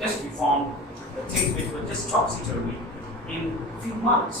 just reformed the things which were just topsy-turvy in few months।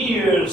years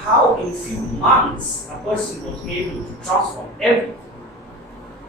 How in few months a person was able to transform everything।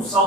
100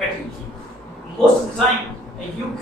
petty issue। Most of the time you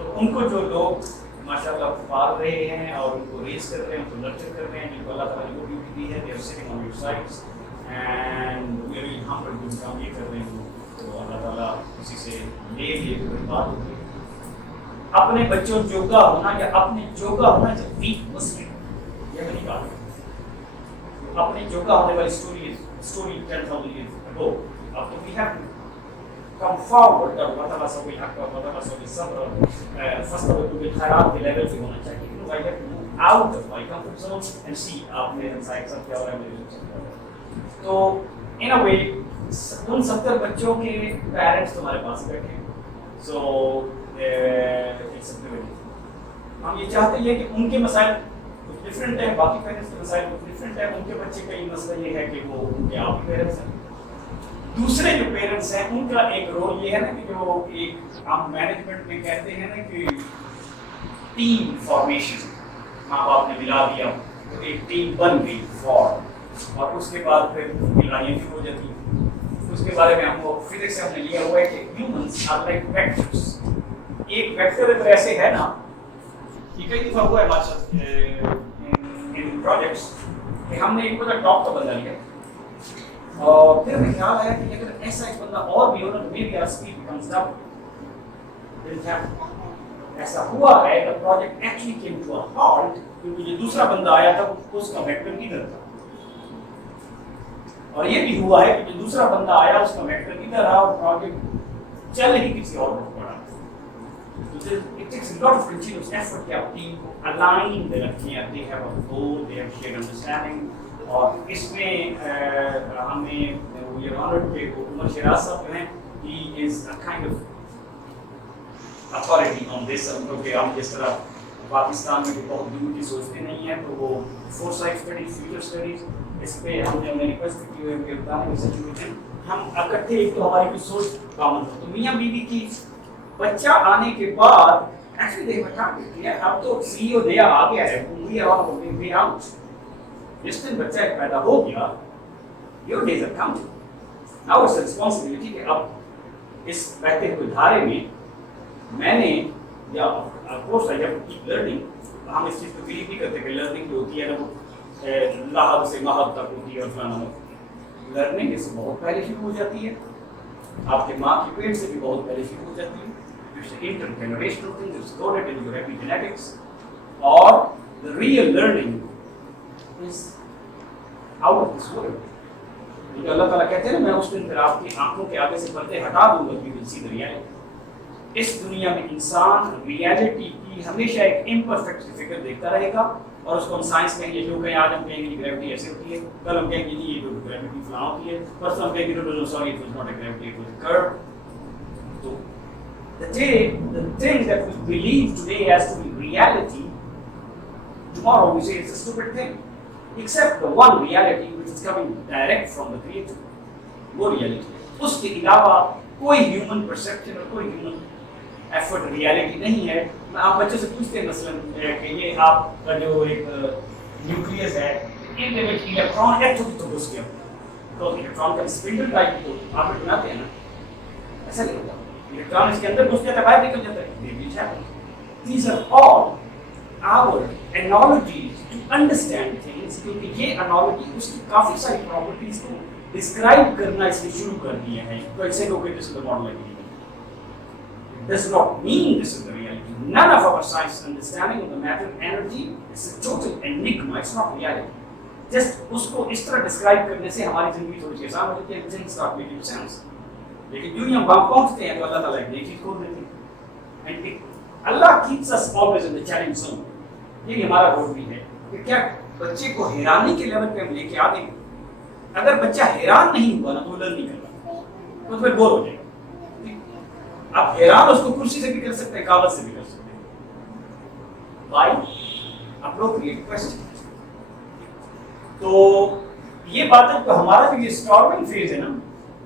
تو ان کو جو لوگ ماشاءاللہ پال رہے ہیں اور ان کو raise کر رہے ہیں، ان کو نرچر کر رہے ہیں، جن کو اللہ تعالیٰ نے وہ ڈیوٹی دی ہے، they are sitting on your sides and we are really humbled کہ ہم یہ کر رہے ہیں، تو اللہ تعالیٰ کسی سے لے کوئی بات ہوتی ہے. اپنے بچوں جوگا ہونا یا اپنے جوگا ہونا جو ویک مسلم یہ نہیں بات. اپنے جوگا ہونے والی اسٹوری 10,000 years ago. اب تو we have to come forward اور وتواصوا بالحق وتواصوا بالصبر. first of all تو خیرات کے لیول پہ ہونا چاہیے. I have to move out of my comfort zone and see آپ میرے انسائٹ سب کیا ہو رہا ہے، میرے لوگ سب کیا ہو رہا ہے. تو in a way ان 70 بچوں کے پیرنٹس تمہارے پاس بیٹھے ہیں. سو ہم یہ چاہتے ہیں کہ ان کے مسائل کچھ ڈفرینٹ ہیں، باقی پیرنٹس کے مسائل کچھ ڈفرینٹ ہیں. ان کے بچے کا یہ مسئلہ یہ ہے کہ وہ ان کے آپ ہی پیرنٹس ہیں. دوسرے جو پیرنٹس ہیں ان کا ایک رول یہ ہے نا کہ جو ایک ہم مینجمنٹ میں کہتے ہیں نا کہ ٹیم فارمیشن. ماں باپ نے ملا دیا تو ایک ٹیم بن گئی فارم، اور اس کے بعد پھر لڑائیاں شروع ہو جاتی ہیں. اس کے بارے میں ہم کو فزکس سے ہم نے لیا ہوا ہے کہ ہیومنس آر لائک ویکٹرز. ایک ویکٹر اگر ایسے ہے نا کہ کئی دفعہ ہوا ہے ہمارے ساتھ ان پروجیکٹس کہ ہم نے ایک بڑا ٹاپ کا بندہ لیا اور پھر ہمیں خیال آیا کہ اگر ایسا ایک بندہ اور بھی ہو نا تو maybe our speed becomes double. ایسا ہوا ہے کہ project actually came to a halt کیونکہ جو دوسرا بندہ آیا تھا اس کا ویکٹر ادھر تھا. اور یہ بھی ہوا ہے کہ جو دوسرا بندہ آیا اس کا ویکٹر ادھر رہا اور پروجیکٹ چل ہی کسی اور کو پڑا. It takes a lot of continuous effort کہ آپ ٹیم کو الائن دے رکھیں. They have a goal, they have shared understanding. اور اس میں ہمیں we are honored کہ عمر شیراز صاحب جو ہیں he is a kind of authority on this. کیونکہ ہم جس طرح پاکستان میں بہت دور کی سوچتے نہیں ہیں تو وہ فورسائٹ اسٹڈیز، فیوچر اسٹڈیز، اس پہ ہم نے ریکویسٹ کی ہوئی ہے کہ بتانے کی سچویشن ہم اکٹھے ایک تو ہماری بھی سوچ کامن ہو. تو میاں بیوی کی بچہ آنے کے بعد ایکچولی دیکھ بتا کہ اب تو سی او دیا آ گیا ہے، we are all way out. جس دن بچہ پیدا ہو گیا your days are come. Now it's responsibility کہ اب اس بہتے ہوئے دھارے میں میں نے یا of course I have to keep learning. ہم اس چیز کو بلیو نہیں کرتے کہ لرننگ جو ہوتی ہے نا وہ لاہب سے مہب تک ہوتی ہے اور فلانا. لرننگ اس سے بہت پہلے شروع ہو جاتی ہے، آپ کے ماں کے پیٹ سے بھی بہت پہلے شروع ہو جاتی ہے. It's an intergenerational thing that's coded in your epigenetics. Or the real learning is out of this world. کیونکہ اللہ تعالیٰ کہتے ہیں نا میں اس دن پھر آپ کی آنکھوں کے آگے سے پردے ہٹا دوں گا you will see the reality. اس دنیا میں انسان ریالٹی کی ہمیشہ ایک امپرفیکٹ فکر دیکھتا رہے گا اور اس کو ہم سائنس کہیں گے جو کہیں آج ہم کہیں گے گریوٹی ایسے ہوتی ہے، کل ہم کہیں گے نہیں یہ جو گریوٹی فلاں ہوتی ہے، پرسوں ہم کہیں گے no sorry it was not a gravity it was a curve. تو the thing that we believe today as to be reality, tomorrow we say it's a stupid thing. Except the one reality which is coming direct from the Creator. وہ reality ہے. اس کے علاوہ کوئی human perception اور کوئی human effort reality نہیں ہے. آپ بچوں سے پوچھتے ہیں مثلاً کہ یہ آپ کا جو ایک نیوکلیس ہے ان کے وچ الیکٹران ایٹم تو گھس گیا تو الیکٹران کا اسپنڈل ٹائپ تو آپ بناتے ہیں نا، ایسا نہیں ہوتا. الیکٹران اس کے اندر گھس جاتا ہے، باہر نکل جاتا ہے. These are all our analogies to understand things. کیونکہ یہ analogy اس کی کافی ساری properties کو describe کرنا اس نے شروع کر دیا ہے. تو ایسے لوگ this is the model like it does not mean this is the reality. None of our science understanding of the matter energy is a total enigma. It's not reality. Just اس کو اس طرح describe کرنے سے ہماری زندگی تھوڑی سی آسان ہو جاتی ہے. Things start making sense. لیکن جو ہم وہاں پہنچتے ہیں تو اللہ تعالیٰ ایک نئی چیز کھول دیتے ہیں. And Allah keeps us always in the challenge zone. یہ ہمارا رول بھی ہے کہ کیا بچے کو حیرانی کے لیول پہ ہم لے کے آ دیں. اگر بچہ حیران نہیں ہوا نا تو لرن نہیں کرتا تو پھر بور ہو جائے گا. آپ حیران اس کو کرسی سے بھی کر سکتے ہیں، کاغذ سے بھی کر سکتے ہیں. Why? Appropriate question. تو یہ بات ہے کہ ہمارا جو یہ اسٹارمنگ فیز ہے نا،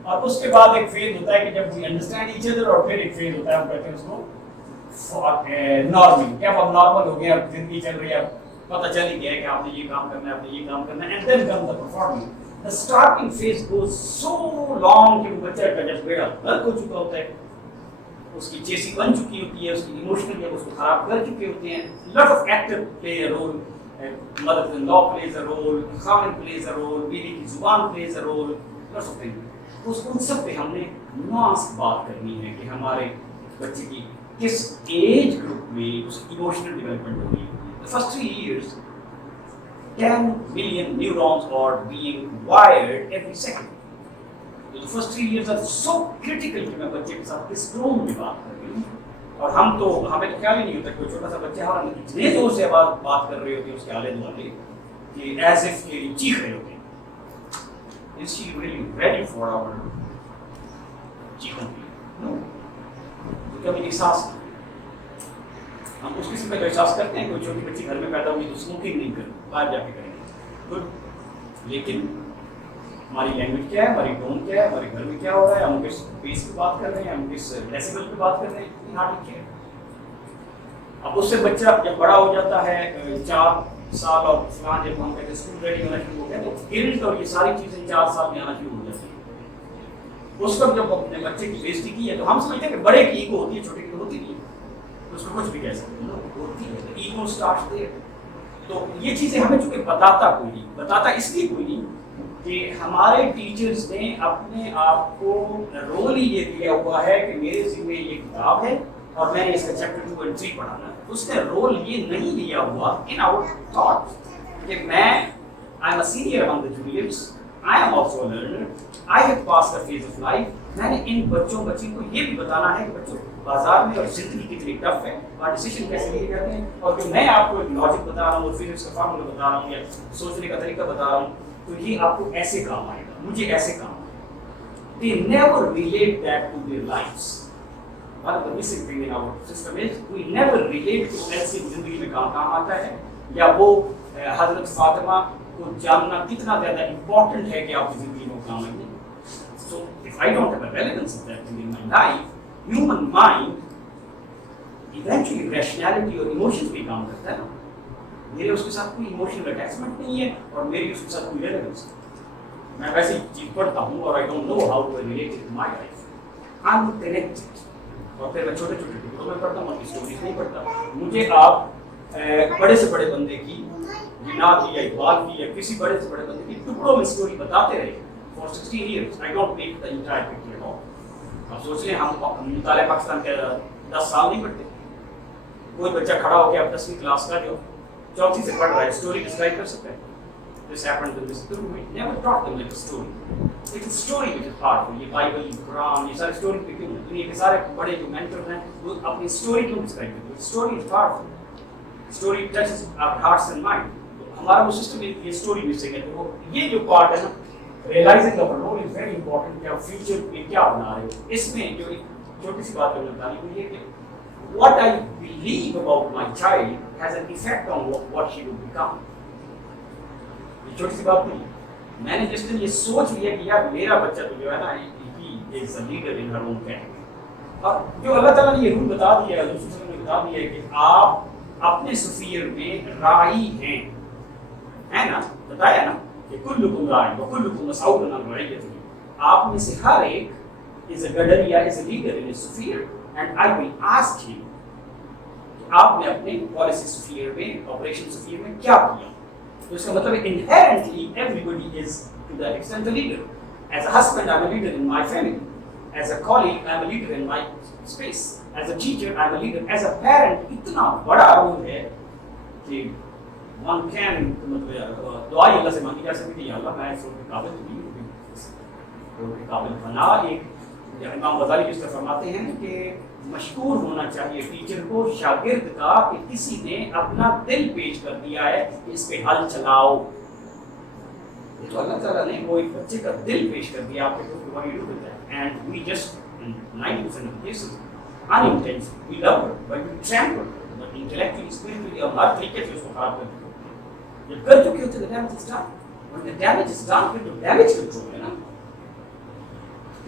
اور اس کے بعد ایک فیز ہوتا ہے کہ جب وی انڈرسٹینڈ ایچ ادر، اور پھر ایک فیز ہوتا ہے ہم کہتے ہیں اس کو نارمنگ. کیا اب نارمل ہو گیا، زندگی چل رہی ہے، پتہ چل ہی گیا ہے کہ آپ نے یہ کام کرنا ہے، آپ نے یہ کام کرنا ہے. And then come the performing. The starting phase goes so long کہ بچہ کا جب بیڑا غلط ہو چکا ہوتا ہے اس کی چیسی بن چکی ہوتی ہے, اس کی ایموشنل جب اس کو خراب کر چکے ہوتے ہیں. Lot of actor play a role, mother in law plays a role, خاوند پلیز اے رول, بیوی کی زبان plays a role, lots of things. اس ان سب پہ ہم نے نواز بات کرنی ہے کہ ہمارے بچے کی کس ایج گروپ میں اس کی ایموشنل ڈیولپمنٹ ہو رہی ہے. First 3 years 10 million neurons are being wired every second. The first 3 years are so critical کہ میں بچے کے ساتھ کس ٹون میں بات کر رہی ہوں. اور ہمیں تو خیال ہی نہیں ہوتا کہ چھوٹا سا بچہ ہمارا اتنے زور سے بات کر رہے ہوتے ہیں اس کے آلے دوالے کہ ایز اف کہ چیخ رہے ہوتے ہیں. Is she really ready for our چیخوں کی؟ No. تو کبھی احساس نہیں. ہم اس قسم کا جو احساس کرتے ہیں کوئی چھوٹی بچی گھر میں پیدا ہوئی تو اسموکنگ نہیں کریں, باہر جا کے کریں گے گڈ, لیکن ہماری لینگویج کیا ہے, ہماری ٹون کیا ہے, ہمارے گھر میں کیا ہو رہا ہے, ہم کس پیس پہ بات کر رہے ہیں, ہم کس ڈیسیبل پہ بات کر رہے ہیں, ناٹ کیا ہے. اب اس سے بچہ جب بڑا ہو جاتا ہے 4 سال اور فلان جب ہم کہتے ہیں اسکول ریڈی ہونا شروع ہو گیا تو گلٹ اور یہ ساری چیزیں 4 سال میں آنا شروع ہو جاتی ہیں. اس وقت جب اپنے بچے کی بےزتی کی ہے تو ہم سمجھتے ہیں کہ بڑے کی ایگو ہوتی ہے, چھوٹے کی ہوتی نہیں ہے, تو اس کو کچھ بھی کہہ سکتے ہیں, ہوتی ہے ایگو اسٹارٹ دیر. تو یہ چیزیں ہمیں چونکہ بتاتا کوئی نہیں, بتاتا اس لیے کوئی نہیں کہ ہمارے ٹیچرز نے اپنے آپ کو رول ہی یہ دیا ہوا ہے کہ میرے ذمہ یہ کتاب ہے اور میں نے اس کا چیپٹر 2 اور 3 پڑھانا ہے. اس نے رول یہ نہیں لیا ہوا ان آور تھاٹ کہ میں I am a senior Umang the juniors, I am also a learner, I have passed the phase of life. میں نے ان بچوں کو یہ بھی بتانا ہے کہ بچوں بازار میں اور زندگی کتنی ٹف ہے اور ڈیسیشن کیسے لیے جاتے ہیں, اور کہ میں آپ کو ایک لاجک بتا رہا ہوں اور فزکس کا فارمولا بتا رہا ہوں یا سوچنے کا طریقہ بتا رہا ہوں تو یہ آپ کو ایسے کام آئے گا, مجھے ایسے کام آئے گا. They never relate that to their lives. One of the missing thing in our system is we never relate to ایسی زندگی میں کام آتا ہے یا وہ حضرت فاطمہ کو جاننا کتنا زیادہ امپورٹنٹ ہے کہ آپ کی زندگی میں کام آئیں گے. So if I don't have a relevance of that thing in my life, human mind eventually rationality اور emotions بھی کام کرتا ہے نا. میرے اس کے ساتھ کوئی ایموشنل اٹیچمنٹ نہیں ہے اور میری اس کے ساتھ کوئی ریلیونس نہیں. میں ویسے چیز پڑھتا ہوں اور I don't know how to relate it to my life, I am connected. اور پھر میں چھوٹے چھوٹے ٹکڑوں میں پڑھتا ہوں, اور اسٹوریز نہیں پڑھتا. مجھے آپ بڑے سے بڑے بندے کی, جنا کی یا اقبال کی یا کسی بڑے سے بڑے بندے کی ٹکڑوں میں اسٹوری بتاتے رہے for 16 years. I don't make the entire picture at all. اب سوچ لیں ہم مطالعہ پاکستان کے 10 سال نہیں پڑھتے. کوئی بچہ کھڑا ہو کے اب 10ویں کلاس کا جو 4تھی سے پڑھ رہا ہے اسٹوری ڈسکرائب کر سکتا ہے. This happened in this story. We never taught them like a story. It's a story which is powerful. یہ بائبل, قرآن, یہ سارے اسٹوری پہ کیوں, دنیا کے سارے بڑے جو مینٹرز ہیں وہ اپنی اسٹوری کیوں ڈسکرائب کرتے ہیں. Story is powerful. Story touches our hearts and mind. ہمارا وہ سسٹم یہ اسٹوری مسنگ ہے. تو یہ جو پارٹ ہے نا, realizing of role is very important کہ آپ فیوچر میں کیا بنا رہے ہو. اس میں جو ایک چھوٹی سی بات کرنا بتانی وہ یہ کہ what I believe about my child has an effect on what she will become. یہ چھوٹی سی بات نہیں. میں نے جس دن یہ سوچ لیا کہ یار میرا بچہ تو جو ہے نا he is a leader in her own category. اور جو اللہ تعالیٰ نے یہ رول بتا دیا ہے, حضور صلی اللہ علیہ وسلم نے بتا دیا ہے کہ آپ اپنے سفیر میں راعی ہیں, ہے نا, بتایا نا کہ کلکم راعی وکلکم مسئول عن رعیتہ. آپ میں سے ہر ایک is a gadariya, is a leader in a sphere, and I will ask him کہ آپ نے اپنے پالیسی سفیر میں, آپریشن سفیر میں کیا کیا. تو اس کا مطلب inherently everybody is to that extent a leader. As a husband, I'm a leader in my family. As a colleague, I'm a leader in my space. As a teacher, I'm a leader. As a parent, اتنا بڑا role ہے کہ one can, مطلب دعا اللہ سے مانگی جا سکتی ہے, یا اللہ میں اس کے قابل نہیں ہوں, قابل بنا. ایک امام غزالی جس طرح فرماتے ہیں کہ مشکور ہونا چاہیے ٹیچر کو شاگرد کا کہ کسی نے اپنا دل پیش کر دیا ہے کہ اس پہ حل چلاؤ. تو اللہ تعالیٰ نے وہ ایک بچے کا دل پیش کر دیا آپ کو, what you do with that, and we just in 90% of cases unintentionally we love her but we trample her, but intellectually spiritually ہم ہر طریقے سے اس کو خراب کر دیتے ہیں. جب کر چکے ہوتے the damage is done. when the damage is done پھر تو damage control ہے نا.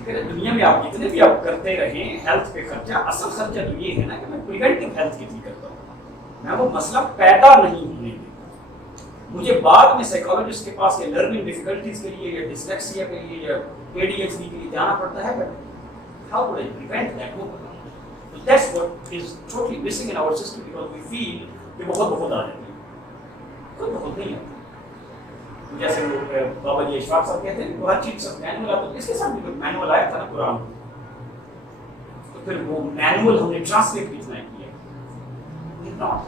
دنیا میں آپ جتنے بھی آپ کرتے رہیں ہیلتھ پہ خرچہ, اصل خرچہ تو یہ ہے نا کہ میں پریونٹیو ہیلتھ کی کرتا ہوں, میں وہ مسئلہ پیدا نہیں ہونے دیتا. مجھے بعد میں سائیکالوجسٹ کے پاس یا لرننگ ڈیفیکلٹیز کے لیے یا ڈسلیکسیا کے لیے یا ADHD کے لیے جانا پڑتا ہے, but how would I prevent that, وہ So that's what is totally missing in our system because we feel کہ بہت بہت آ جاتی ہے. کوئی بہت نہیں آتی. جیسے وہ بابا جی اشفاق صاحب کہتے ہیں کہ ہر چیز سب مینول آتا ہے. اس کے ساتھ بھی کوئی مینول آیا تھا نا قرآن. تو پھر وہ مینول ہم نے ٹرانسلیٹ کتنا کیا.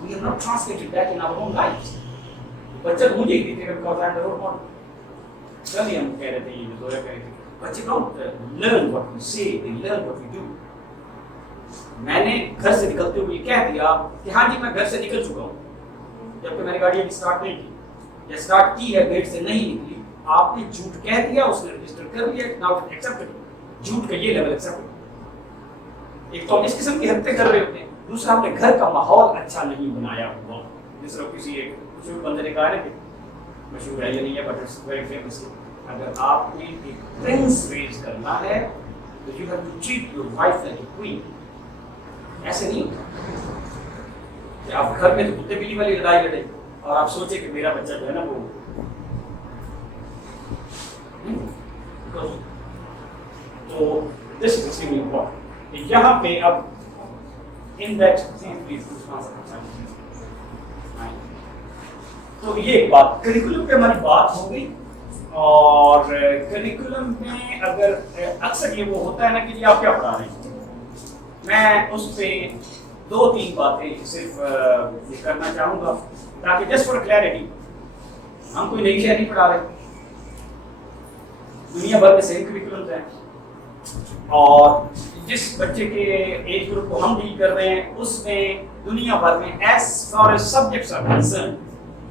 We have not translated that in our own lives. بچے مجھے ہی کہتے ہیں because I am the role model. کل ہی ہم کہہ رہے تھے یہ مزورہ کہہ رہے تھے بچے don't learn what we say, they learn what we do. میں نے گھر سے نکلتے ہوئے یہ کہہ دیا کہ ہاں جی میں گھر سے نکل چکا ہوں جبکہ میں نے گاڑی ابھی اسٹارٹ نہیں کی یا اسٹارٹ کی ہے گیٹ سے نہیں نکلی. آپ نے جھوٹ کہہ دیا اس نے رجسٹر کر لیا. ناؤ ایکسیپٹیبل جھوٹ کا یہ لیول ایکسیپٹیبل. ایک تو اس قسم کی حرکتیں کر رہے ہوتے ہیں. دوسرا ہم نے گھر کا ماحول اچھا نہیں بنایا ہوا. جس طرح کسی ایک بزرگ بندے نے کہا ہے کہ مشہور ہے یہ نہیں ہے بٹ اٹس ویری فیمس. اگر آپ نے ایک پرنس ریز کرنا ہے تو you have to treat your wife like a queen. ایسے نہیں ہوتا کہ آپ گھر میں تو کتے بلی والی لڑائی لڑے اور آپ سوچے کہ میرا بچہ جو ہے نا وہ تو دس از ایکسٹریملی امپورٹنٹ. یہاں پہ اب ان دیٹ تو یہ ایک بات کریکولم پہ ہماری بات ہو گئی. اور کریکولم میں اگر اکثر یہ وہ ہوتا ہے نا کہ آپ کیا پڑھا رہے ہیں, میں اس پہ 2-3 باتیں صرف یہ کرنا چاہوں گا تاکہ جسٹ فار کلیئرٹی ہم کوئی نئی شے نہیں پڑھا رہے. دنیا بھر میں سیم کریکولمز ہیں اور جس بچے کے ایج گروپ کو ہم ڈیل کر رہے ہیں اس میں دنیا بھر میں as far as subjects are concern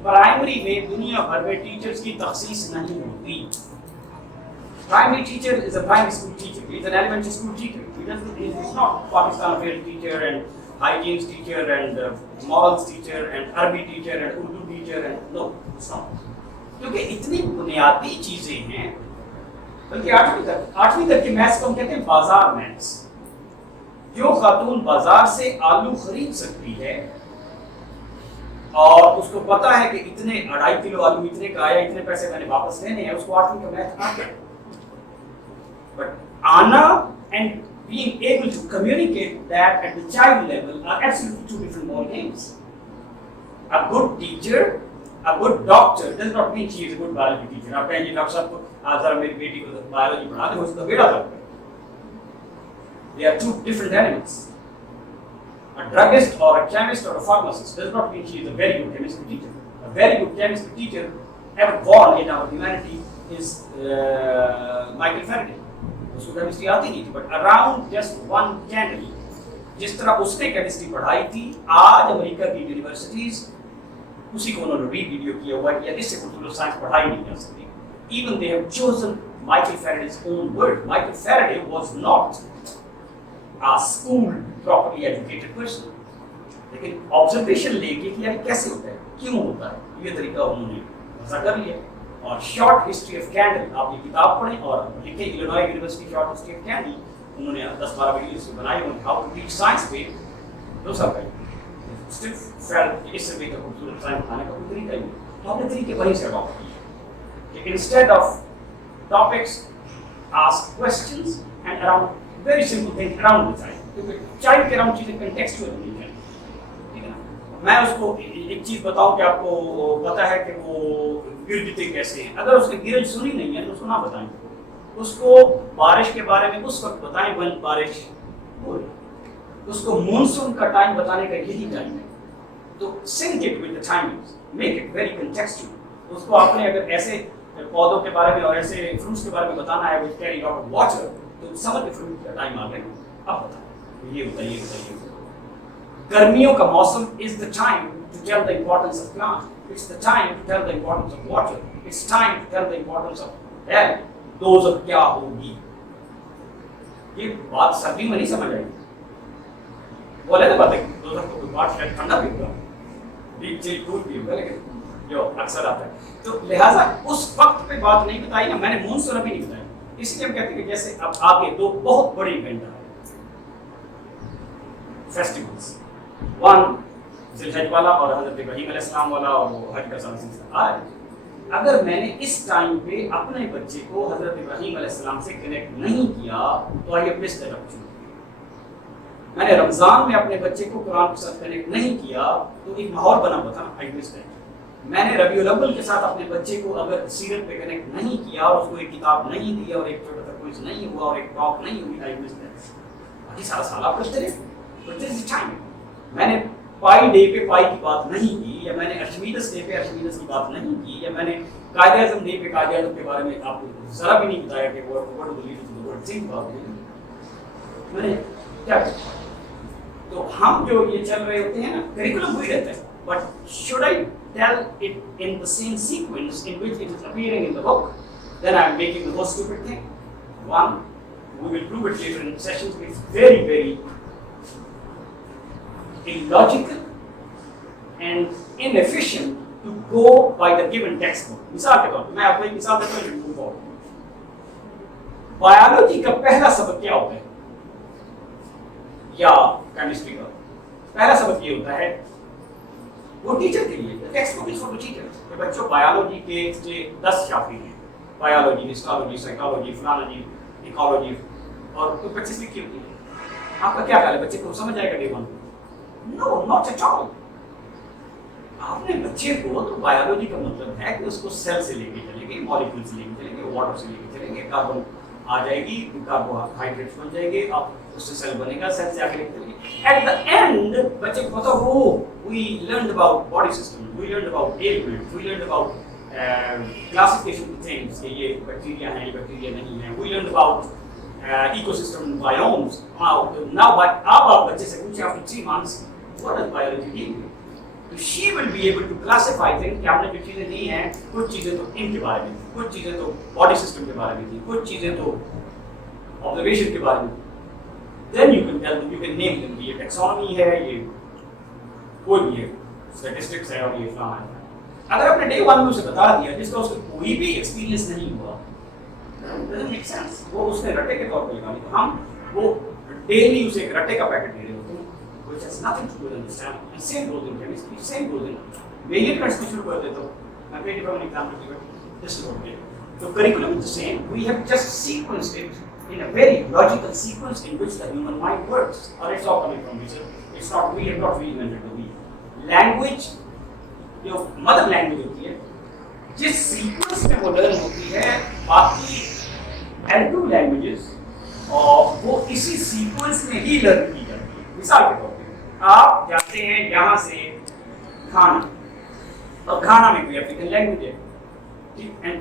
primary میں دنیا بھر میں ٹیچرز کی تخصیص نہیں ہوتی. Primary teacher is a primary school teacher. He is an elementary school teacher. He is not Pakistan affairs teacher and hygiene teacher and morals teacher and Arabic teacher and Urdu teacher and no, it's not. کیونکہ اتنی بنیادی چیزیں ہیں بلکہ 8ویں تک کے maths کو ہم کہتے ہیں بازار میتھس. جو خاتون بازار سے آلو خرید سکتی ہے اور اس کو پتا ہے کہ اتنے 2.5 کلو آلو اتنے کا آیا اتنے پیسے میں نے واپس لینے ہیں, اس کو 8ویں کا میتھ آتا ہے. But Anna and being able to communicate that at the child level are absolutely 2 different ball games. A good teacher, a good doctor does not mean she is a good biology teacher. آپ کہیں گے doctor صاحب کو آج ذرا میری بیٹی کو بایولوجی پڑھا دیں, اس کا بیڑا تک ہے. They are 2 different animals. A druggist or a chemist or a pharmacist does not mean she is a very good chemistry teacher. A very good chemistry teacher ever born in our humanity is Michael Faraday. اس کو chemistry آتی نہیں تھی but around just 1 candle جس طرح اس نے chemistry پڑھائی تھی آج امریکہ کی یونیورسٹیز اسی کو انہوں نے ری ویڈیو کیا ہوا ہے کہ اس سے کمپیوٹر سائنس پڑھائی نہیں جا سکتی. Even they have chosen Michael Faraday's own word. Michael Faraday was not a school properly educated person. لیکن آبزرویشن لے کے کہ یار کیسے ہوتا ہے کیوں ہوتا ہے یہ طریقہ انہوں نے وضع کر لیا. اور شارٹ ہسٹری آف کینڈل آپ یہ کتاب پڑھیں اور لکھیں Illinois university short history of Kendall انہوں نے 10-12 ویڈیوز سے بنائی. انہوں نے ہاؤ ٹو ٹیچ سائنس پہ دو سال پہلے صرف فیلڈ اس سے بہتر خوبصورت سائنس بنانے کا کوئی طریقہ ہی. تو ہم نے طریقے وہیں سے اڈاپٹ کیے کہ instead of topics ask questions and around very simple thing around the child. کیونکہ چائلڈ کے اراؤنڈ چیزیں کنٹیکسچوئل ہونی چاہیے. ٹھیک ہے نا, میں اس کو ایک چیز بتاؤں کہ آپ کو پتا ہے کہ وہ گرجتے کیسے ہیں. اگر اس نے گرج سنی نہیں ہے تو اس کو نہ بتائیں. اس کو بارش کے بارے میں اس وقت بتائیں when بارش ہو رہی. اس کو مونسون کا ٹائم بتانے کا یہی ٹائم ہے. تو sync it with the timings, make it very contextual. اس کو آپ نے اگر ایسے پودوں کے بارے میں اور ایسے فروٹس کے بارے میں بتانا ہے which carry lot of water تو سمر کے فروٹ کا ٹائم آ گیا. اب بتائیں یہ ہوتا ہے یہ ہوتا ہے یہ ہوتا ہے. گرمیوں کا موسم is the time to tell the importance of plant. It's the time to tell the importance of water. It's time to tell the importance of air. Those of کیا ہوگی. یہ بات سردی میں نہیں سمجھ آئی. بولے نا بات ہے دوزخ کو کوئی بات شاید ٹھنڈا بھی ہوگا بیچ چیل ٹول بھی ہوگا لیکن جو اکثر آتا ہے. تو لہٰذا اس وقت پہ بات نہیں بتائی نا, میں نے مونسون ابھی نہیں بتایا. اس لیے ہم کہتے ہیں کہ جیسے اب آگے 2 بہت بڑے ایونٹ آئے فیسٹیولس. 1 ذی الحج والا اور حضرت ابراہیم علیہ السلام والا اور وہ حج کا سلسلہ آ رہا ہے. اگر میں نے اس ٹائم پہ اپنے بچے کو حضرت ابراہیم علیہ السلام سے کنیکٹ نہیں کیا تو آئی مس دیٹ اپارچونٹی. میں نے رمضان میں اپنے بچے کو قرآن کے ساتھ کنیکٹ نہیں کیا تو ایک ماحول بنا ہوا تھا نا, آئی مس دیٹ. میں نے ربیع الاول کے ساتھ اپنے بچے کو اگر سیرت پہ کنیکٹ نہیں کیا اور اس کو ایک کتاب نہیں دی اور ایک چھوٹا سا کوئز نہیں ہوا اور ایک ٹاک نہیں ہوئی, آئی مس دیٹ. باقی سارا سال آپ کرتے رہے, بٹ دس از ٹائم. میں نے پائی ڈے پہ پائی کی بات نہیں کی, یا میں نے ارشمیدس ڈے پہ ارشمیدس کی بات نہیں کی, یا میں نے قائد اعظم ڈے پہ قائد اعظم کے بارے میں آپ کو ذرا بھی نہیں بتایا کہ what do the leaders of the world think about it. میں نے کیا کیا. تو ہم جو یہ چل رہے ہوتے ہیں نا, کریکولم وہی رہتا ہے, but should I tell it in the same sequence in which it is appearing in the book, then I am making the most stupid thing. One, we will prove it later in sessions, it's very, very illogical and inefficient to go by the given textbook. مثال کے طور پر میں آپ کو ایک مثال دیتا ہوں. بایولوجی کا پہلا سبق کیا ہوتا ہے, یا کیمسٹری کا پہلا سبق یہ ہوتا ہے, وہ ٹیچر کے لیے text book is for the teacher. بچوں بایولوجی کے 10 چیپٹر ہیں, بایولوجی, ہسٹالوجی, سائیکالوجی, فلانوجی, ایکالوجی, اور کوئی 25 لکھی ہوتی ہے. آپ کا کیا خیال ہے بچے کو سمجھ آئے گا day 1؟ No, not at all. آپ نے بچے کو تو بایولوجی کا مطلب ہے کہ اس کو سیل سے لے کے چلیں گے, مالیکول سے لے کے چلیں گے, واٹر سے لے کے چلیں گے, کاربن آ جائے گی, کاربوہائیڈریٹس بن جائے گے, آپ اس سے سیل بنے گا, سیل سے آگے لے کے چلیں گے. ایٹ دا اینڈ بچے کو پتا ہو we learned about body system, we learned about elements, we learned about classification of things, کہ یہ بیکٹیریا ہیں, یہ بیکٹیریا نہیں ہیں, we learned about ecosystem, biomes. Now آپ بچے سے پوچھیں after 3 months what does biology mean? She will be able to classify things. کہ آپ نے جو چیزیں دی ہیں, کچھ چیزیں تو ان کے بارے میں, کچھ چیزیں تو باڈی سسٹم کے بارے میں تھی, کچھ چیزیں تو آبزرویشن کے بارے میں. Then you can tell them, you can name them. یہ ٹیکسونومی ہے, یہ کوئی بھی ہے, اسٹیٹسٹکس ہے, اور یہ فلانا ہے. اگر آپ نے ڈے 1 میں اسے بتا دیا جس کا اس کو کوئی بھی ایکسپیرینس نہیں ہوا, doesn't make sense. وہ اس نے رٹے کے طور پہ لگا لی. ہم وہ ڈیلی اسے ایک رٹے کا پیکٹ دے رہے ہوتے ہیں, which has nothing to do with understanding. And same goes in chemistry, same goes in measurements کو شروع کر دیتا ہوں. میں پہلی بار ایگزامپل کی بات جس کو بولتے ہیں. So curriculum is the same. We have just sequenced it in a very logical sequence in which the human mind works. Or it's all coming from research. It's not, we have not reinvented the wheel. Language, جو mother language ہوتی ہے, جس sequence میں وہ learn ہوتی ہے, باقی L2 languages اور وہ اسی سیکوینس میں ہی لرن کی جاتی ہے. مثال کے طور پہ آپ جاتے ہیں یہاں سے کھانا, اور کھانا میں کوئی افریقن لینگویج ہے, ٹھیک ہے,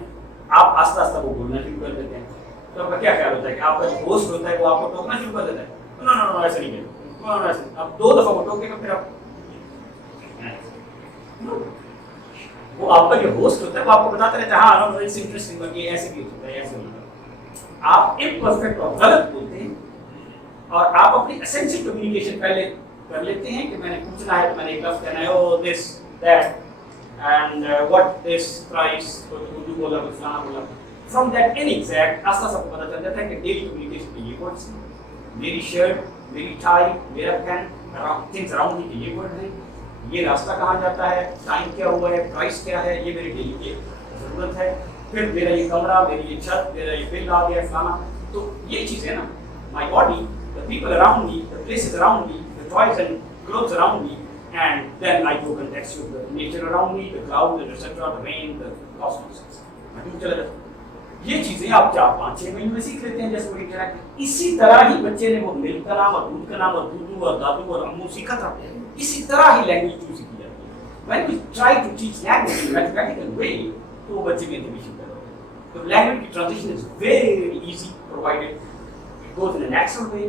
آپ آہستہ آہستہ وہ بولنا شروع کر دیتے ہیں. تو آپ کا کیا خیال ہوتا ہے کہ آپ کا جو ہوسٹ ہوتا ہے وہ آپ کو ٹوکنا شروع کر دیتا ہے؟ نو نو نو, ایسا نہیں ہے. آپ 2 دفعہ وہ ٹوکے گا, پھر آپ وہ آپ کا جو ہوسٹ ہوتا ہے وہ آپ کو بتاتا رہتا ہے, ہاں نو اٹس انٹرسٹنگ, بٹ یہ ایسے بھی ہو سکتا ہے, ایسے ہوتا ہے. آپ امپرفیکٹ اور غلط بولتے ہیں, اور آپ اپنی اسینشیل کمیونیکیشن پہلے کر لیتے ہیں کہ میں نے پوچھنا ہے تو میں نے ایک لفظ کہنا ہے, oh this that and what this price, تو اردو بولا, کچھ فلانا بولا. فرام دیٹ ان ایگزیکٹ آستا سب کو پتہ چل جاتا ہے کہ ڈیلی کمیونیکیشن کے یہ ورڈس ہیں, میری شرٹ, میری ٹائی, میرا پین, تھنگس اراؤنڈ می کے یہ ورڈ ہیں, یہ راستہ کہاں جاتا ہے, ٹائم کیا ہوا ہے, پرائس کیا ہے, یہ میری ڈیلی کی ضرورت ہے, پھر میرا یہ کمرہ, میری یہ چھت, میرا یہ بل آ گیا فلانا. تو یہ چیزیں نا, my body, the people around me, the places around me, the toys and clothes around me, and then I go contextual, the nature around me, the clouds, etc., the rain, the cosmos. چلا جاتا. یہ چیزیں آپ 4-5-6 مہینے میں سیکھ لیتے ہیں جیسے وہ انٹریکٹ. اسی طرح ہی بچے نے وہ ملک کا نام اور دودھ کا نام اور دودو اور دادو اور امو سیکھا تھا, اسی طرح ہی لینگویج چوز کی جاتی ہے. When we try to teach language in a mathematical way, تو وہ بچے میں انٹیگریشن کر رہے ہیں. تو لینگویج کی transition is very easy provided it goes in a natural way.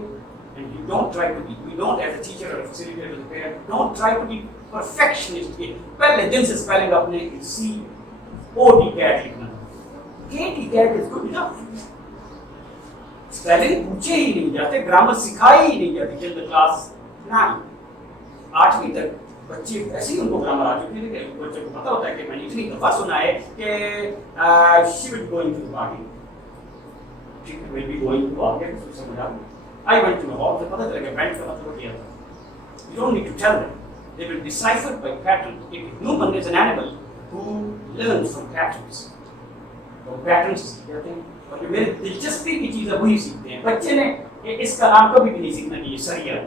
And you don't try to be, we don't as a teacher or a facilitator or a parent, don't try to be perfectionist. پہلے دن سے spelling اپنے C-O-D-CAT لکھنا. K-T-CAT is good enough. Spelling پوچھے ہی نہیں جاتے, grammar سکھائی ہی نہیں جاتی till the class 9. 8ویں تک بچے ایسے ہی ان کو گرامر آ چکی ہے کہ بچے کو پتا ہوتا ہے کہ میں نے اتنی دفعہ سنا ہے کہ she will be going to the party. She will be going to آگے کچھ سمجھ آ گئی. I went to the hall, پتہ چلا کہ went کا مطلب کیا تھا. You don't need to tell them. They will decipher by patterns. A human is an animal who learns from patterns. وہ patterns سیکھتے ہیں, اور جو میرے دلچسپی کی چیز ہے وہی سیکھتے ہیں. بچے نے اس کا نام کبھی بھی نہیں سیکھنا کہ یہ صحیح ہے,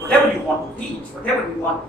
Whatever you want to teach, whatever you want to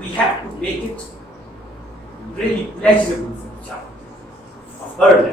we have to make it really pleasurable for the child of her level.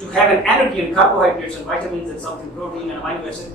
to have an energy and carbohydrates and vitamins and something protein and amino acids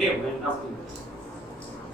live and enough to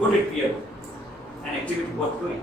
would it be an activity worth doing?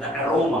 the aroma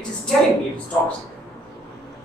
it is telling me it's toxic.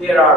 there are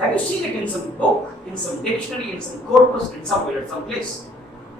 Have you seen it in some book, in some dictionary, in some corpus, in somewhere, at some place?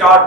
4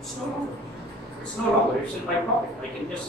It's no longer, it's in my pocket, I can just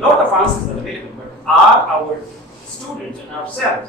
lot of answers are available, but are our students and ourselves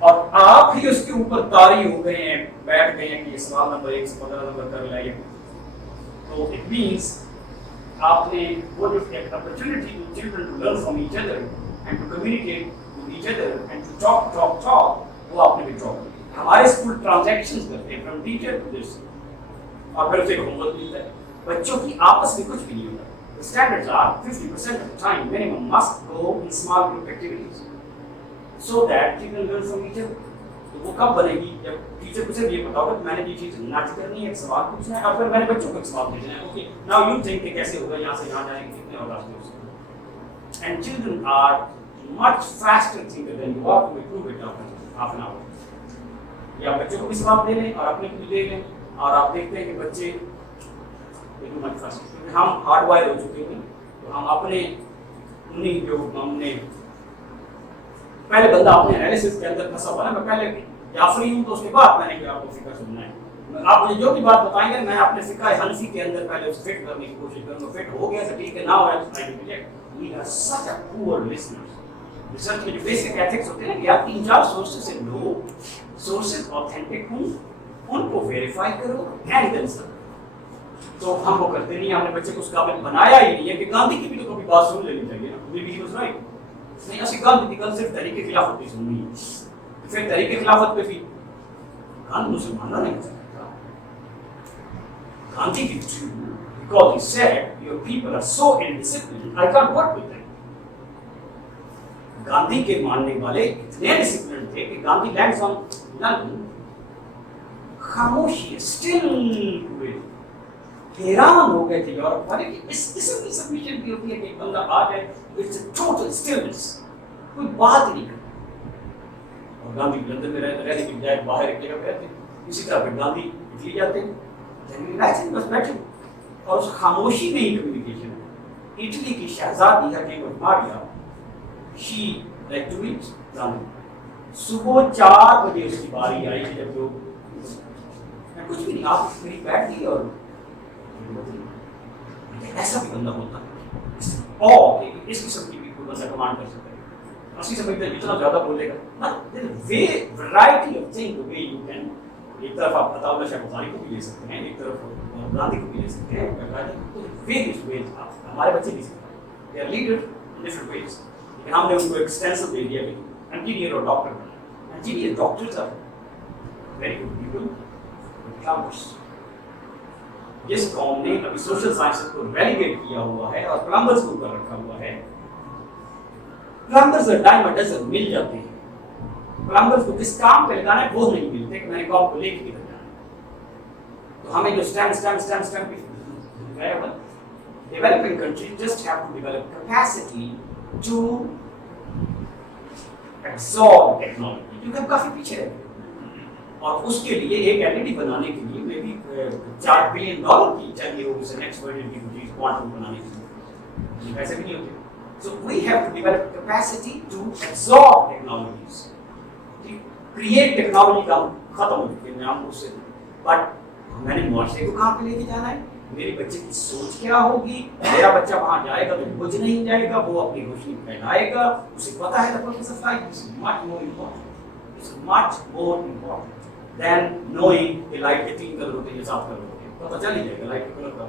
اور آپ ہی اس کے اوپر طاری ہو گئے ہیں, بیٹھ گئے ہیں کہ یہ سوال نمبر 1 سے 15 نمبر کر لائے, تو اٹ مینس آپ نے وہ جو ایک opportunity to children to learn from each other and to communicate with each other and to talk وہ آپ نے وڈرا کر دی. ہمارے اسکول ٹرانزیکشنز کرتے ہیں فرام ٹیچر ٹو دس, اور پھر اسے ہوم ورک ملتا ہے. بچوں کی آپس میں کچھ بھی نہیں ہوتا. The standards are 50% of the time minimum must go in small group activities so that children learn from each other. تو وہ کب بنے گی جب ٹیچر کو صرف یہ پتا ہوگا کہ میں نے یہ چیز نچ کرنی ہے, ایک سوال پوچھنا ہے, اور پھر میں نے بچوں کو ایک سوال بھیجنا ہے. اوکے ناؤ یو تھنک کہ کیسے ہوگا, یہاں سے یہاں جائیں گے, کتنے ہوگا اس میں. And children are much faster thinker than you are to improve it after half an hour. یا بچوں کو بھی سوال دے لیں اور اپنے کو بھی دے لیں, اور آپ دیکھتے ہیں کہ بچے مچ فاسٹر, کیونکہ ہم ہارڈ وائر ہو چکے ہیں. تو ہم اپنے انہیں جو ہم نے پہلے بندہ اپنے انالیسس کے اندر پھنسا ہوا ہے, میں پہلے یا فری ہوں تو اس کے بعد میں نے کہ آپ کو فقہ سننا ہے. آپ مجھے جو بھی بات بتائیں گے میں اپنے فقہ حنفی کے اندر پہلے اسے فٹ کرنے کی کوشش کروں گا. فٹ ہو گیا تو ٹھیک ہے, نہ ہوا تو آئی ریجیکٹ. وی آر سچ اے پور لسنرز. ریسرچ میں جو بیسک ایتھکس ہوتے ہیں نا کہ آپ 3-4 سورسز سے لو, سورسز آتھینٹک ہوں, ان کو ویریفائی کرو اینڈ دین سر. تو ہم وہ کرتے نہیں, ہم نے بچے کو اس قابل بنایا ہی نہیں ہے کہ گاندھی کی بھی تو کبھی بات سن لینی چاہیے نا. Maybe he was right. نہیں ایسی گاندھی کی کل صرف تحریک خلافت کی سننی ہے, پھر تحریک خلافت پہ بھی گاندھی مسلمانوں نے کہا گاندھی کی because he said your people are so indisciplined I can't work with them. Gandhi کے ماننے والے اتنے ڈسپلن تھے کہ گاندھی لینڈز آن لندن, خاموشی اسٹل ہوئے, حیران ہو گئے تھے یورپ والے کہ اس قسم کی سبمیشن بھی ہوتی ہے کہ ایک بندہ آ جائے, اٹس اے ٹوٹل اسٹلنس, کوئی بات ہی نہیں کرتا. اور گاندھی لندن میں رہنے کی بجائے باہر ایک جگہ پہ رہتے, اسی طرح پھر گاندھی اٹلی جاتے ہیں بس بیٹھے, اور اس خاموشی میں ہی کمیونیکیشن ہے. اٹلی کی شہزادی حکیم Maria she like to eat Gandhi. صبح 4 بجے اس کی باری آئی کہ جب لوگ کچھ بھی نہیں, آپ میری بیٹھ گئی اور ایسا بھی بندہ ہوتا ہے اور اس قسم کی بھی کوئی بندہ کمانڈ کر سکتا ہے. اسی سمجھتے ہیں جتنا زیادہ بولے گا variety of thing way you can. ایک طرف آپ عطا اللہ شاہ بخاری کو بھی لے سکتے ہیں, ایک طرف گاندھی کو بھی لے سکتے ہیں, ویریس ویز ہمارے بچے بھی سکتے ہیں. They are leader in different ways. لیکن ہم نے ان کو ایکسٹینسو دے دیا کہ انجینئر اور ڈاکٹر بنا. Engineer doctors are very good people. جس قوم نے ابھی سوشل سائنسز کو ریلیگیٹ کیا ہوا ہے اور پلمبرز کو اوپر رکھا ہوا ہے, پلمبرز ڈائم اے ڈزن مل جاتے ہیں. پلمبرز کو کس کام پہ لگانا ہے وہ نہیں ملتے کہ میں نے کام کو لے کے کدھر جانا ہے. تو ہمیں جو esteem developing countries just have to develop capacity to absorb technology, کیونکہ ہم کافی پیچھے رہتے ہیں. اور اس کے لیے ایک ایل بنانے کے لیے میں بھی $4 بلین کی چاہیے ہوگی سر نیکسٹ ورلڈ کی چیز کوانٹم بنانے کے لیے, پیسے بھی نہیں ہوتے. So we have to develop capacity to absorb technologies. Create technology کا ختم ہو چکے ہیں ہم اس سے, بٹ میں نے معاشرے کو کہاں پہ لے کے جانا ہے, میرے بچے کی سوچ کیا ہوگی, میرا بچہ وہاں جائے گا تو کچھ نہیں جائے گا, وہ اپنی روشنی پھیلائے گا, اسے پتا ہے much more important than knowing کہ لائٹ کے 3 کلر ہوتے ہیں یا 7 کلر ہوتے ہیں. پتہ چل ہی جائے گا لائٹ کے کلر کا.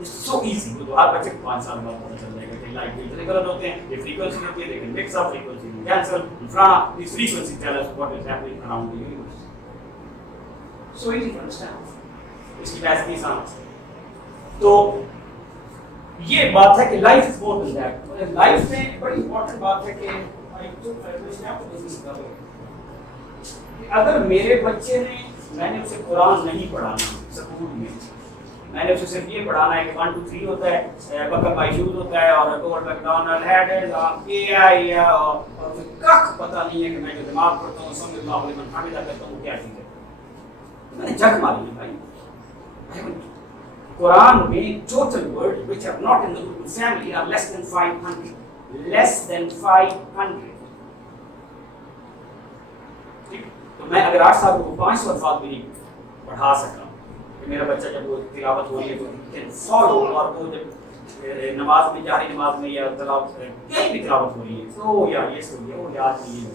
It's so easy. تو ہر بچے کو 5 سال بعد پتہ چل جائے گا کہ لائٹ کے اتنے کلر ہوتے ہیں, یہ فریکوینسی ہوتی ہے, they can mix up frequency, cancel, these frequencies tell us what is happening around the universe. So easy to understand. اس کی بحث نہیں آسان. تو یہ بات ہے کہ life is more than that. لائف میں بڑی امپورٹنٹ بات ہے کہ اگر میرے بچے نے, میں نے اسے قرآن نہیں پڑھانا اسکول میں, میں نے اسے صرف یہ پڑھانا ہے کہ 1 2 3 ہوتا ہے, بکر بائی شوز ہوتا ہے, اور گولڈ میکڈونلڈ ہیڈ اے آئی, اور اسے کخ پتہ نہیں ہے کہ میں جو دماغ پڑھتا ہوں سمجھ اللہ علیہ من حمدہ کہتا ہوں کیا چیز ہے. میں نے جگ ماری ہے بھائی. قرآن میں total word which are not in the Urdu family are less than 500. Less than 500. تو میں اگر 8 سال کو 500 الفاظ بھی نہیں پڑھا سکا کہ میرا بچہ جب وہ تلاوت ہو رہی ہے تو کین فالو, اور وہ جب نماز میں جہری نماز میں یا تلاوت کہیں بھی تلاوت ہو رہی ہے تو یا یہ سو یہ وہ یاد نہیں ہے.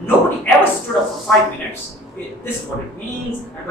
nobody ever stood up for 5 minutes this is what it means and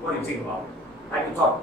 what do you think about it I can talk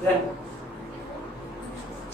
then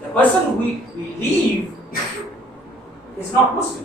The person we believe is not Muslim.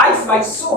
I fly so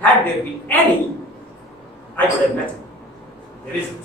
had there been any I would have met him, there isn't।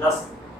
10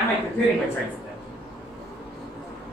Am I preparing my child for that?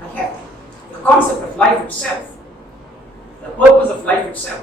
I have the concept of life itself, the purpose of life itself।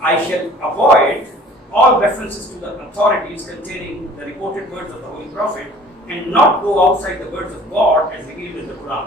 I shall avoid all references to the authorities containing the reported words of the Holy Prophet and not go outside the words of God as revealed in the Quran।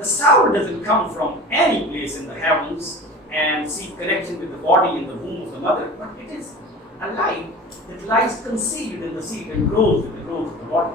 the sound doesn't come from any place in the heavens and seek connection with the body in the womb of the mother, but it is a light that lies concealed in the seed and grows with the growth of the body।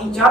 3-4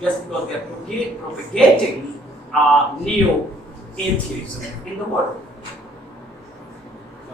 just because they are propagating neo-atheism in the world.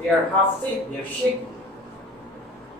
they are half fake, they are shaky.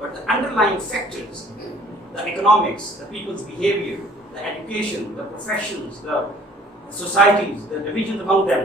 But the underlying factors, the economics, the people's behavior, the education, the professions, the societies, the divisions among them,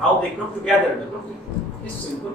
how they group together, the group is simple,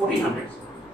1400s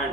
and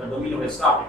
the domino has started।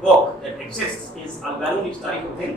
book that exists is al-Biruni's Tarikh al-Hind।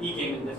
he came in this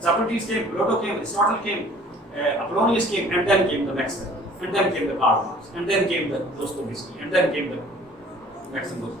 Socrates came, Plato came, Aristotle came, Apollonius came, and then came the Max Weber, and then came the Karl Marx, and then came the Dostoevsky, and then came the Maxim Gorky।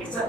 it's a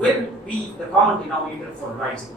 will be the common denominator for rising।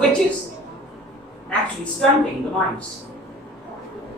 which is actually stunting the minds।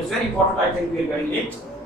is very important, I think we are very late।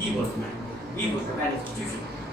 he was man, he was the man institution,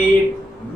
8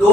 2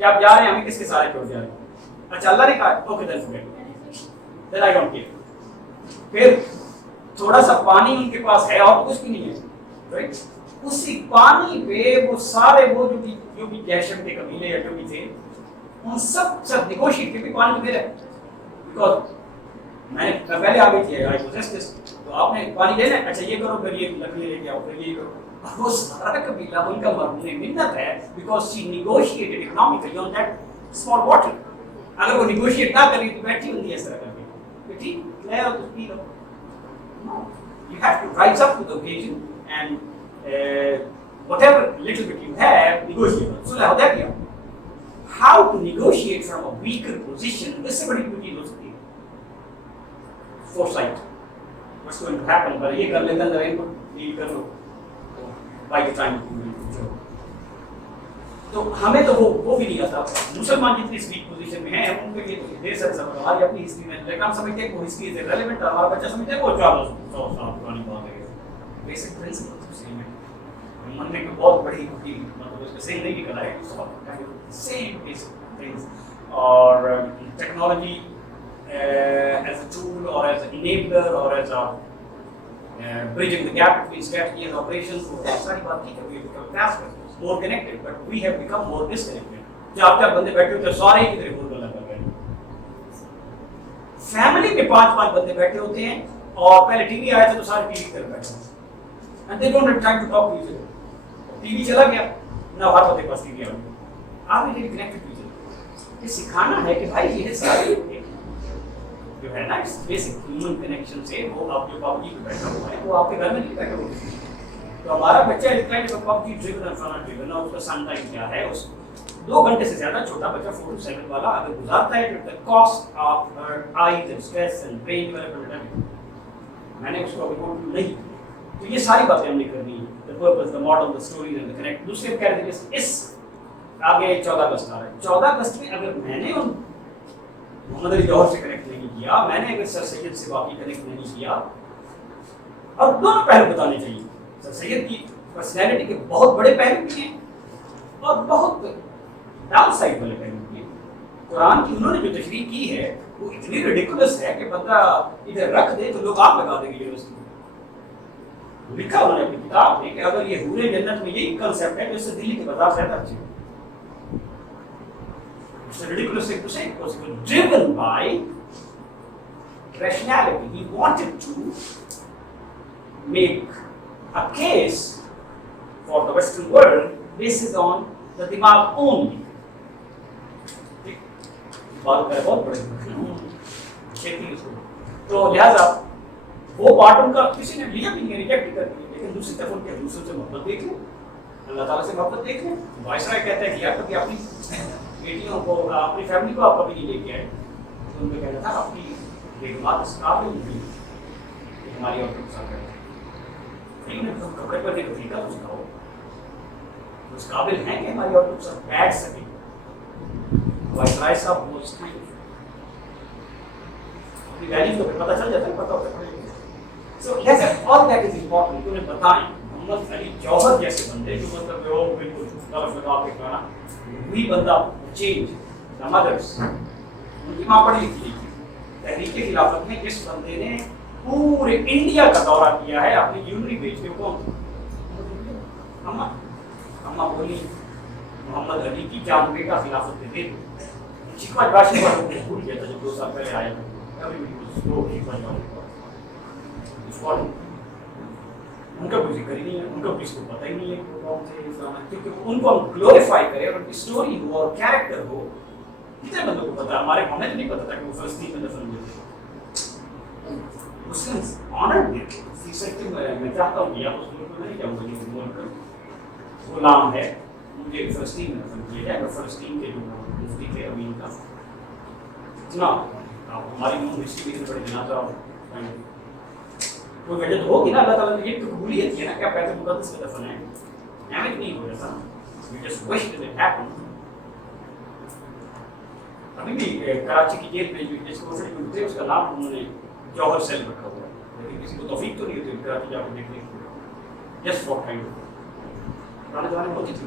کہ آپ جا رہے ہیں ہمیں کس کے سارے چھوڑ جا رہے ہیں. اچھا اللہ نے کہا okay then forget then I don't care. پھر تھوڑا سا پانی ان کے پاس ہے اور کچھ بھی نہیں ہے رائٹ. اسی پانی پہ وہ سارے وہ جو بھی دہشت کے قبیلے یا جو بھی تھے ان سب نیگوشیٹ کے بھی پانی دے رہے بیکاز میں پہلے آ گئی تھی آئی پوزیس دس. تو آپ نے پانی لینا ہے اچھا یہ کرو پھر یہ لکڑی لے کے آؤ پھر یہ کرو. وہ سارا قبیلہ ان کا مرہون منت ہے because she negotiated economically on that small water. اگر وہ نیگوشیٹ نہ کری تو بیٹھی ہوتی ہے اس طرح کر کے کہ ٹھیک لے آؤ تو پی لو. You have to rise up to the occasion and whatever little bit you have, negotiate. So how that you? How to negotiate from a weaker position? This is very good. Foresight. What's going to happen? But ye kar leta na input deal kar lo. By the time you تو ہمیں تو وہ بھی نہیں آتا. مسلمان جتنی week position میں ہیں ان کے لیے دیر سے سب ہماری اپنی ہسٹری میں لیکن ہم سمجھتے ہیں وہ ہسٹری از ریلیونٹ. ہمارا بچہ سمجھتے ہیں وہ 400 سال پرانی بات ہے. بیسک پرنسپل صحیح میں من میں بہت بڑی مطلب اس کو صحیح نہیں نکلا ہے. سیم بیسک تھنگس اور ٹیکنالوجی ایز اے ٹول اور ایز اے انیبلر اور as a bridging the gap between strategy and operations. وہ ساری بات ٹھیک ہے. we become faster, more connected, but we have become more disconnected. چار بندے بیٹھے ہوتے ہیں سارے کی طرح بول رہا ہے. فیملی میں 5 بندے بیٹھے ہوتے ہیں اور پہلے ٹی وی آیا تھا تو سارے ٹی وی کی طرف بیٹھے ہیں. And they don't have time to talk to each other. T V چلا گیا نہ ہر بندے کے پاس ٹی وی آ گیا. آپ نے کنیکٹڈ ٹو ایچ ادر. یہ سکھانا ہے کہ بھائی یہ سارے جو ہے نا اس بیسک ہیومن کنیکشن سے وہ آپ جو پب جی پہ بیٹھا ہوا ہے وہ آپ کے گھر میں نہیں بیٹھا ہوا ہے. تو ہمارا بچہ پب جی ڈریون اور فلانا ڈریون اور اس کا سن ٹائم کیا ہے اس 2 گھنٹے سے زیادہ چھوٹا بچہ 4 to 7 والا اگر گزارتا ہے تو cost of eyes and stress and brain development میں نے اس کو ابھی نہیں. تو یہ ساری باتیں ہم نے کرنی ہے. the purpose, the model, the story and the connect. دوسرے کہہ رہے تھے اس آگے 14 اگست آ رہا ہے. 14 اگست میں اگر میں نے ان محمد علی جوہر سے کنیکٹ نہیں کیا, میں نے اگر سر سید سے واقعی کنیکٹ نہیں کیا, اور دونوں پہلو بتانے چاہیے. سر سید کی پرسنالٹی کے بہت بڑے پہلو بھی ہیں اور بہت ڈاؤن سائڈ والے پہلو بھی ہیں. قرآن کی انہوں نے جو تشریح کی ہے وہ اتنی ریڈیکولس ہے کہ بندہ ادھر رکھ دے تو لوگ آپ لگا دیں گے یونیورسٹی میں. لکھا انہوں نے اپنی کتاب میں کہ اگر یہ حور جنت میں یہی کنسیپٹ ہے تو اس سے دلی کے بازار زیادہ اچھے ہیں. It's a ridiculous thing to say because he was driven by rationality. He wanted to make a case for the Western world based on the dimag only. بات کرے بہت بڑے کھیتی اس کو. تو لہٰذا وہ پارٹ ان کا کسی نے لیا بھی نہیں, ریجیکٹ کر دیا. لیکن دوسری طرف ان کے دوسروں سے محبت دیکھ لیں, اللہ تعالیٰ سے محبت دیکھ لیں. وائسرائے کہتا ہے کہ یار کبھی اپنی بیٹیوں کو اپنی فیملی کو آپ کبھی نہیں لے کے آئے. تو ان میں کہنا تھا اپنی بیگمات اس قابل نہیں کہ ہماری عورتوں کے ساتھ رہے. لیکن کپڑے پر دیکھو ٹھیک ہے اس کا ہو اس قابل ہیں کہ ہماری عورتوں کے ساتھ بیٹھ سکیں. وائسرائے صاحب وہ اپنی ویلیوز کو پتہ چل جاتا ہے, پتہ ہوتا ہے. سو آل دیٹ از امپورٹنٹ. انہیں بتائیں محمد علی جوہر جیسے بندے جو مطلب وہ بالکل طرف لگا کے کھانا وہی بندہ چینج دا مدرس. ان کی ماں پڑھی لکھی تھی. تحریک خلافت میں جس بندے نے پورے انڈیا کا دورہ کیا ہے اپنی جیولری بیچ کے, کون اماں بولی محمد علی کی جانبے کا خلافت دے دو. شکوہ باشی والوں کو بھول گیا تھا جب 2 سال پہلے آیا تھا. ان کا کوئی ذکر ہی نہیں ہے, ان کا کسی کو پتہ ہی نہیں ہے کیونکہ ان کو ہم گلوریفائی کریں اور ان کی اسٹوری ہو اور کیریکٹر ہو. کتنے بندوں کو پتا, ہمارے ہمیں تو نہیں پتا تھا کہ وہ فلسطین میں دفن ہوئے تھے. مسلمس آنر دیتے. میں چاہتا ہوں کہ آپ اس ملک کو نہیں جاؤں گا جو ملک غلام ہے مجھے فلسطین میں دفن کیا جائے. فلسطین کے جو مفتی تھے امین کا اتنا ہماری ہسٹری میں بڑے جنازہ کوئی وجہ تو ہوگی نا. اللہ تعالیٰ نے یہ تو قبولیت کی ہے نا کہ آپ بیت المقدس میں دفن ہیں. ڈیمیج نہیں ہو جاتا. We just wish that it happened. ابھی بھی کراچی کی جیل میں جو جس کو تھے اس کا نام انہوں نے جوہر سیل رکھا ہوا ہے, لیکن کسی کو توفیق تو نہیں ہوتی کراچی جا کے دیکھنے کی. جسٹ فار ٹائم پرانے زمانے میں ہوتی تھی.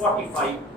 $45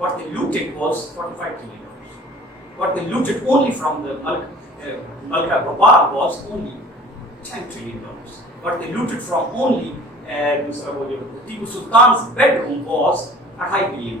What they looted was $45 trillion. What they looted only from the Malka Gopal was only $10 trillion. What they looted from only Tipu Sultan's bedroom was $2.5 billion.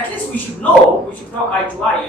At least we should know, we should talk eye to eye.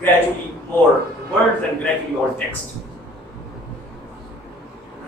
gradually more words and gradually all text.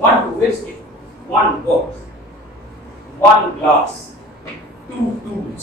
1 2 is 1 book, 1 glass, 2 tools।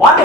1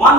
1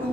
2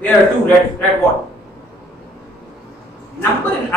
There are 2 red what? Number in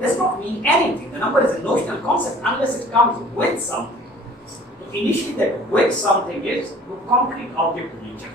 does not mean anything. The number is a notional concept unless it comes with something. So initially that with something is the concrete object of nature.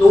2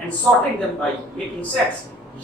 and sorting them by making sets,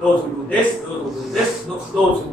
those who do this, those who do this, those who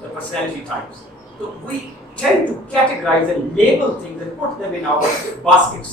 the personality types. So we tend to categorize and label things and put them in our baskets.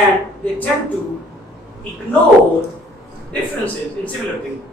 and they tend to ignore differences in similar things.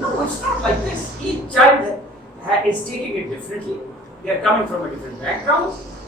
No, it's not like this. Each child is taking it differently. They are coming from a different background.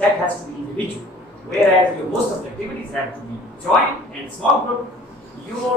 That has to be individual. Whereas your most of the activities have to be joint and small group. Your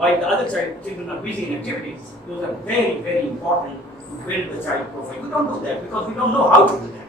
while the other children are busy in activities, those are very very important to build the child profile. We don't do that because we don't know how to do that.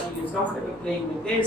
she is comfortable playing with this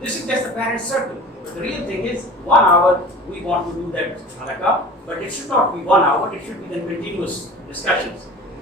This is just a parent circle. But the real thing is 1 hour we want to do that halaka, but it should not be 1 hour. It should be then continuous discussions,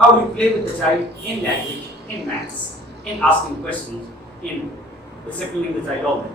How you play with the child in language, in maths, in asking questions, in disciplining the child all that.